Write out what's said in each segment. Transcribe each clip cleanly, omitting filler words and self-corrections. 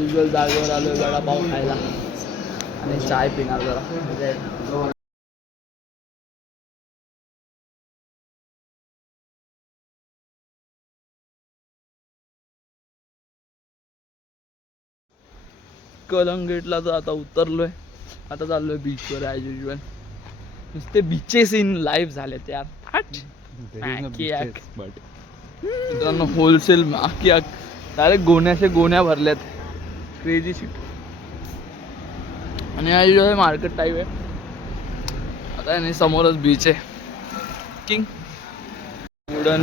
As usual जागेवर आलो वडापाव खायला आणि चाय पिणार जरा. कलंगेटला तर आता उतरलोय, आता चाललोय बीचवर ॲज युजल. नुसते बीचेस इन लाईव्ह झालेत यार. मित्रांनो होलसेल आखी डायरेक्ट गोण्या भरल्यात. Crazy shit. आणि ॲज युजल मार्केट टाईप आहे आता. आणि समोरच बीच आहे. किंग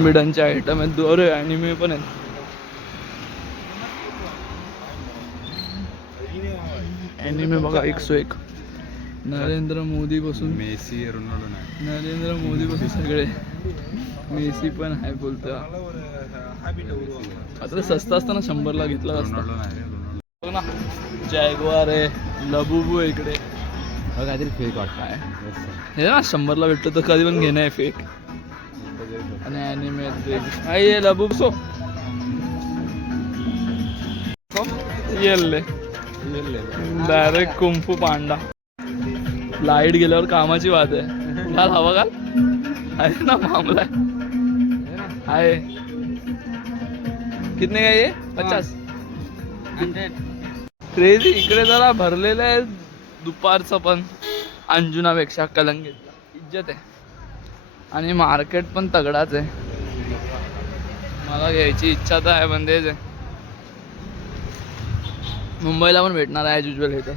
मिडनचे आयटम आहेत. अरे ॲनिमे पण आहेत. ॲनिमे बघा 101. नरेंद्र मोदी पासून मेसी, रोनाल्डो नाही. नरेंद्र मोदी पासून सगळे. मेसी पण आहे बोलतो. आता स्वस्त असताना 100ला घेतला असता. बघ ना जॅगवार आहे, लबुबू आहे इकडे. काहीतरी फेक वाटतं आहे हे ना 100ला भेटतं तर कधी पण घेणं आहे फेक. आणि ॲनिमे आहे लबुब सो येल्ले डायरेक्ट कुंफू पांडा. लाईट गेल्यावर कामाची बात आहे. घाल हवा घाल आहे ना मामला आहे. कितने का ये 50 क्रेझी. इकडे जरा भरलेलं आहे दुपारचं पण अंजुनापेक्षा कलंगेटला इज्जत आहे. आणि मार्केट पण तगडाच आहे. मला घ्यायची इच्छा तर आहे पण तेच आहे. मुंबईला पण भेटणार आहे ॲज युजल हे तर.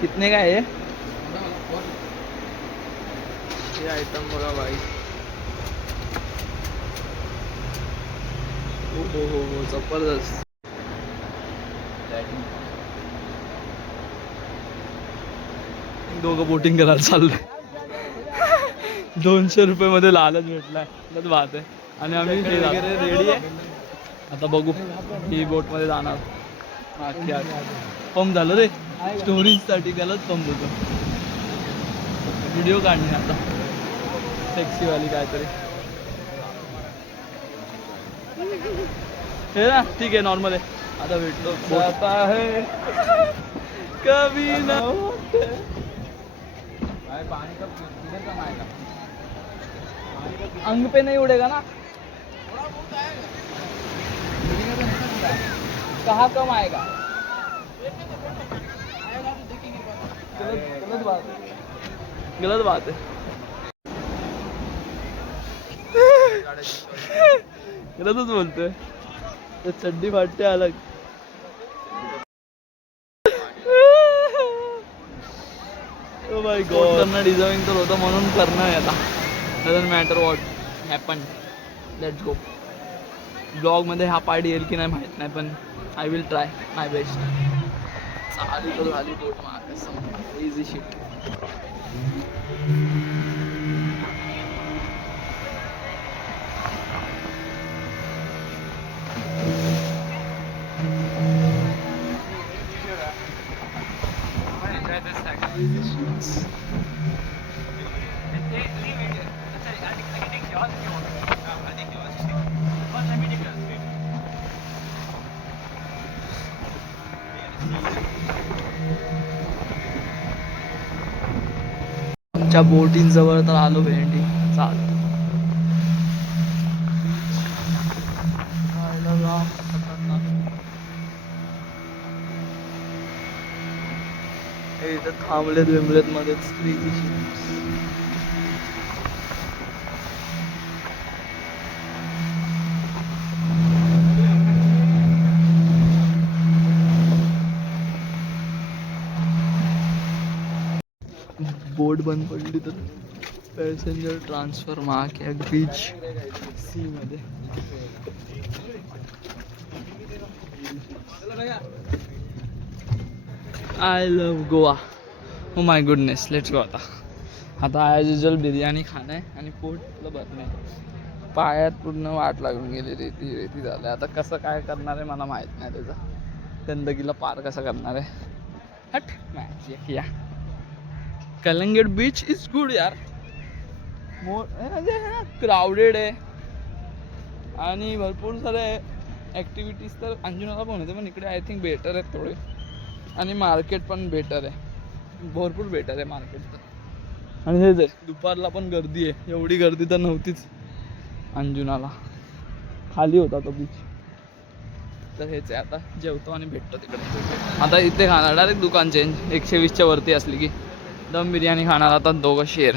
कितने का आहे हे आयटम बघा भाई. हो जबरदस्त. दोघं बोटिंग करायला चाललंय. 200 रुपये मध्ये लालच भेटलाय. त्यात बात आहे. आणि आम्ही रेडी आहे आता. बघू ही बोट मध्ये जाणार. पंप झालं रे स्टोरीजसाठी. त्यालाच पंप होतो. व्हिडिओ काढणे आता सेक्सीवाली काहीतरी. हे ना ठीक आहे नॉर्मल आहे. आता भेटलो जाता है कभी ना होते. अंग पे नहीं उड़ेगा ना. कहाँ कम आएगा. गलत बात है. गलतच बोलतोय. तो चड्डी फाटते अलग. Oh my God. करणं डिझर्विंग तर होतं म्हणून करणं आहे आता. Doesn't matter what happen. Let's go. ब्लॉगमध्ये हा पार्ट येईल की नाही माहीत नाही पण I will try my best. चालू तर झाली बोट मार्क. Easy shit. आमच्या बोटिंग जवळ तर आलो. भेंडी चाल. इथं थांबलेत बिंबलेत मध्येच. बोट बंद पडली तर पॅसेंजर ट्रान्सफर महाग बीच सी मध्ये. I love Goa. Oh my goodness. Let's go. आता ॲज युजल बिर्याणी खाणं आहे आणि पोटला भरणं आहे. पायात पूर्ण वाट लागून गेली. रेती झालं. आता कसं काय करणार आहे मला माहीत नाही. त्याचा गंदगीला पार कसं करणार आहे. हट मॅच या. कलंगेट बीच इज गुड यार. म्हणजे क्राउडेड आहे आणि भरपूर सारे ॲक्टिव्हिटीज तर अंजुनाला पण होते, पण इकडे आय थिंक बेटर आहेत थोडे. आणि मार्केट पण बेटर आहे, भरपूर बेटर आहे मार्केट तर. आणि हेच आहे, दुपारला पण गर्दी आहे, एवढी गर्दी तर नव्हतीच अंजुनाला, खाली होता तो बीच. तर हेच आहे, आता जेवतो आणि भेटतो तिकडे. आता इथे खाणार डायरेक्ट दुकान चेंज, 120च्या वरती असली की दम बिर्याणी खाणार आता दोघं शेर.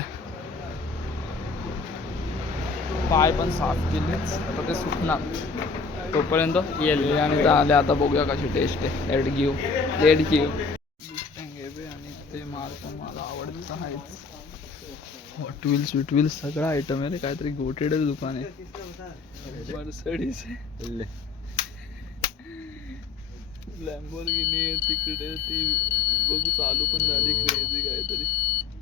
पाय पण साफ केलेच, आता ते सुकणार तोपर्यंत येईल. आणि आले आता बघूया कशी टेस्ट आहे. लेट गिव आणि ते माल पण मला आवडतं आहेच. हॉट व्हील्स विटव्हील्स सगळं आयटम आहे रे, काहीतरी गोटेडच दुकान आहे. मर्सिडीज आहे, लॅम्बोर्गिनी आहे तिकडे, ती बघू चालू पण झाली क्रेझी काहीतरी.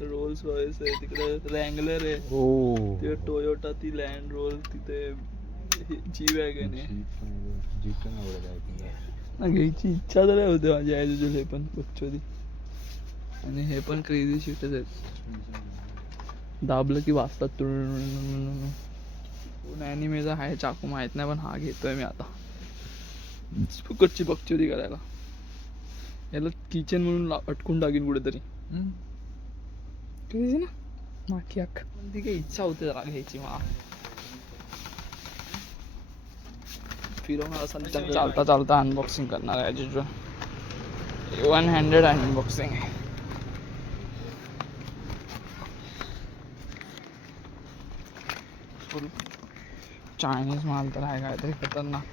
रोल्स रॉयस आहे तिकडे, रँगलर आहे, तिकडे टोयोटा, ती लँड रोल, तिथे जी वॅगन आहे ना. घ्यायची इच्छा तर होते माझी ॲज हे पण बघचोदी. आणि हे पण क्रेझी शीटच आहेत, दाबलं की वाचतात. ॲनिमेचा आहे चाकू माहित नाही, पण हा घेतोय मी आता फुकटची बघचोदी करायला. याला किचन म्हणून अटकून टाकीन कुठेतरी, क्रेझी ना नाकी अख्ख. पण ती काही इच्छा होते जरा घ्यायची मला. फिरवणार असाल तर चालता चालता अनबॉक्सिंग करणार आहे ॲज युजल. 1 हँडेड अनबॉक्सिंग आहे. फुल चायनीज माल तर आहे काहीतरी खतरनाक.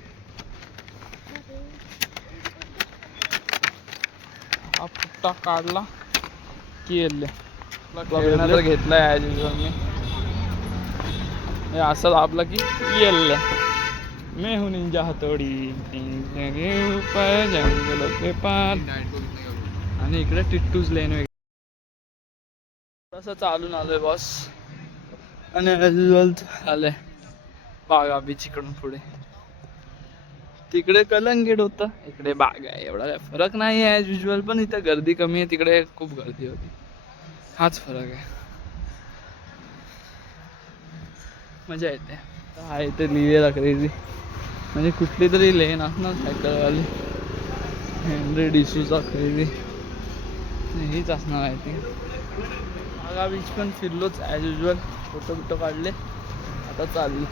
हा फुट्टा काढला की येल्ले तर घेतलाय ॲज युजल मी. हे असं दाबलं की येल्ले. मैं हूँ निंजा हथौड़ी ऊपर जंगलों के पार. आणि इकडे टिट्टूज लेन वगैरे असं चालून आलोय बॉस. आणि ॲज युजल आलंय बागा बीच इकडून पुढे. तिकडे कलंगेट होतं, इकडे बाग आहे. एवढा काय फरक नाही आहे ॲज युजल, पण इथं गर्दी कमी आहे, तिकडे खूप गर्दी होती. हाच फरक आहे. मजा येते. हा इथे लिहिलेला क्रेझी, म्हणजे कुठली तरी लेन असणार सायकलवाली. हेनरी डिसूचा क्रेझी हीच असणार आहे ती. बागा बीच पण फिरलोच ॲज युजल, फोटो बिटो काढले. आता चालली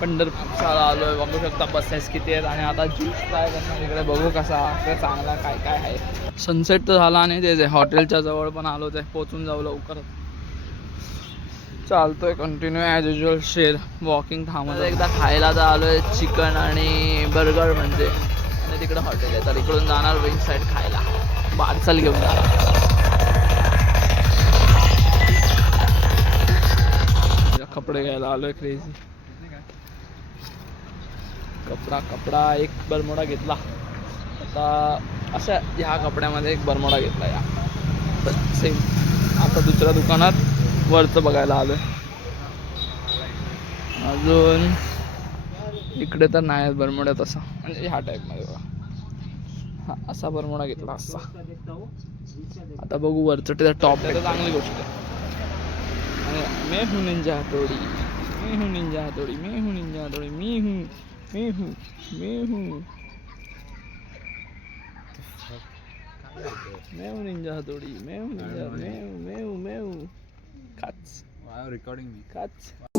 पंढरपूरला आलोय. बघू शकता बसेस किती आहेत. आणि आता ज्यूस ट्राय करणार इकडे, बघू कसा चांगला काय काय आहे. सनसेट तर झाला आणि तेच आहे, हॉटेलच्या जवळ पण आलो ते, पोचून जाऊ लवकर. चालतोय कंटिन्यू ॲज युजल शेर वॉकिंग. थांबत एकदा खायला तर आलोय चिकन आणि बर्गर म्हणजे, आणि तिकडे हॉटेल आहे तर इकडून जाणार विंग साईड खायला. पार्सल घेऊन जाणार. कपडे घ्यायला आलोय क्रेझी. कपडा एक बरमोडा घेतला. आता अशा ह्या कपड्यामध्ये एक बरमोडा घेतला या सेम. आता दुसऱ्या दुकानात वरचं बघायला आलोय. अजून इकडे तर नाही बरमोडा तसा, म्हणजे ह्या टाईपमध्ये बघा. हा असा बरमोडा घेतला असा. आता बघू वरचं ते टॉप तर चांगली गोष्ट आहे. आणि मैं हूँ निंजा हथौड़ी, मैं हूँ निंजा हथौड़ी, मैं हूँ निंजा हथौड़ी, मैं हूँ मैं हूँ मैं हूँ मैं हूँ निंजा हथौड़ी, मैं हूँ निंजा, मैं हूँ काच रिकॉर्डिंग काच.